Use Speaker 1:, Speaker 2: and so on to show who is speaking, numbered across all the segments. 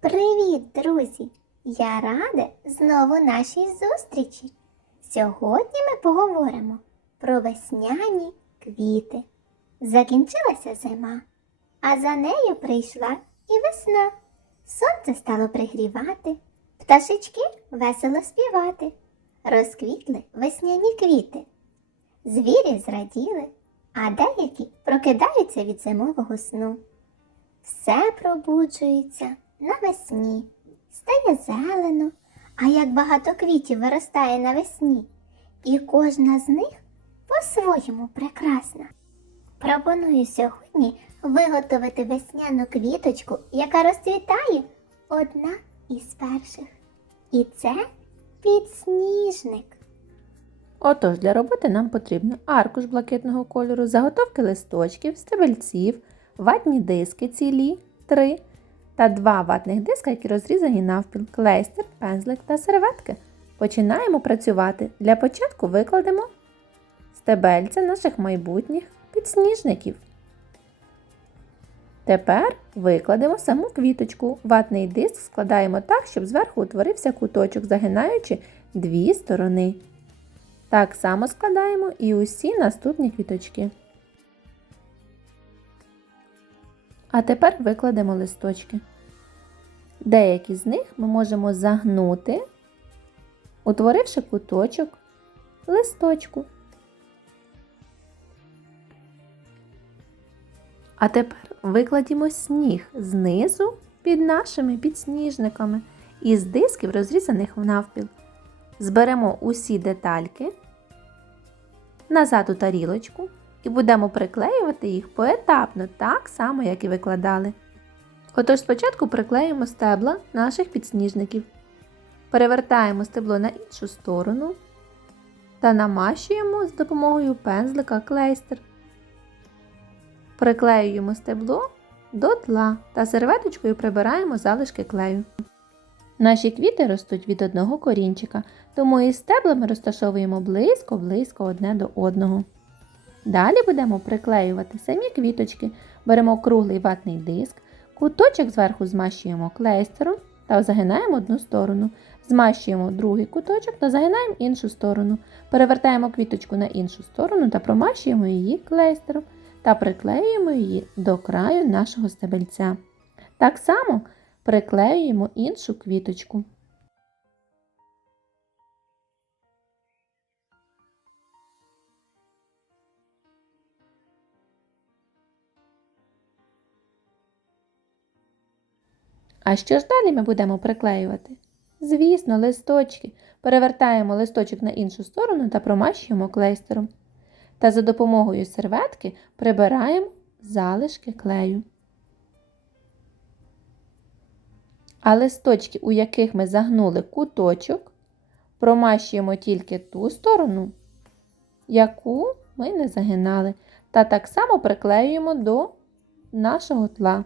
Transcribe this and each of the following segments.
Speaker 1: Привіт, друзі! Я рада знову нашій зустрічі. Сьогодні ми поговоримо про весняні квіти. Закінчилася зима, а за нею прийшла і весна. Сонце стало пригрівати, пташечки весело співати. Розквітли весняні квіти. Звірі зраділи, а деякі прокидаються від зимового сну. Все пробуджується навесні, стає зелено, а як багато квітів виростає навесні, і кожна з них по-своєму прекрасна. Пропоную сьогодні виготовити весняну квіточку, яка розцвітає одна із перших. І це підсніжник.
Speaker 2: Отож, для роботи нам потрібно аркуш блакитного кольору, заготовки листочків, стебельців, ватні диски цілі 3 та два ватних диска, які розрізані навпіл, клейстер, пензлик та серветки. Починаємо працювати. Для початку викладемо стебельця наших майбутніх підсніжників. Тепер викладемо саму квіточку. Ватний диск складаємо так, щоб зверху утворився куточок, загинаючи дві сторони. Так само складаємо і усі наступні квіточки. А тепер викладемо листочки. Деякі з них ми можемо загнути, утворивши куточок листочку. А тепер викладімо сніг знизу під нашими підсніжниками із дисків, розрізаних в навпіл. Зберемо усі детальки назад у тарілочку і будемо приклеювати їх поетапно, так само, як і викладали. Отож спочатку приклеїмо стебла наших підсніжників. Перевертаємо стебло на іншу сторону та намащуємо з допомогою пензлика клейстер. Приклеюємо стебло до тла та серветочкою прибираємо залишки клею. Наші квіти ростуть від одного корінчика, тому і стеблами розташовуємо близько-близько одне до одного. Далі будемо приклеювати самі квіточки, беремо круглий ватний диск, куточок зверху змащуємо клейстером та загинаємо одну сторону. Змащуємо другий куточок та загинаємо іншу сторону. Перевертаємо квіточку на іншу сторону та промащуємо її клейстером та приклеюємо її до краю нашого стебельця. Так само приклеюємо іншу квіточку. А що ж далі ми будемо приклеювати? Звісно, листочки. Перевертаємо листочок на іншу сторону та промащуємо клейстером. Та за допомогою серветки прибираємо залишки клею. А листочки, у яких ми загнули куточок, промащуємо тільки ту сторону, яку ми не загинали, та так само приклеюємо до нашого тла.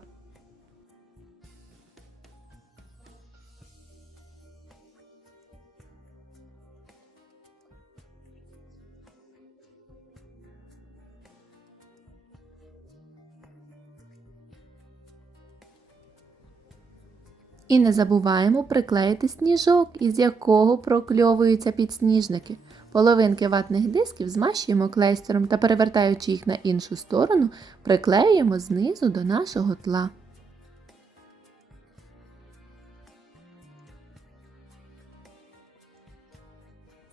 Speaker 2: І не забуваємо приклеїти сніжок, із якого прокльовуються підсніжники. Половинки ватних дисків змащуємо клейстером та перевертаючи їх на іншу сторону, приклеюємо знизу до нашого тла.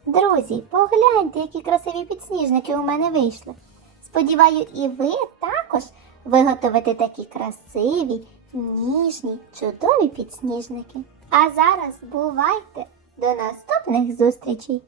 Speaker 1: Друзі, погляньте, які красиві підсніжники у мене вийшли. Сподіваю, і ви також виготовите такі красиві, ніжні, чудові підсніжники. А зараз бувайте! До наступних зустрічей!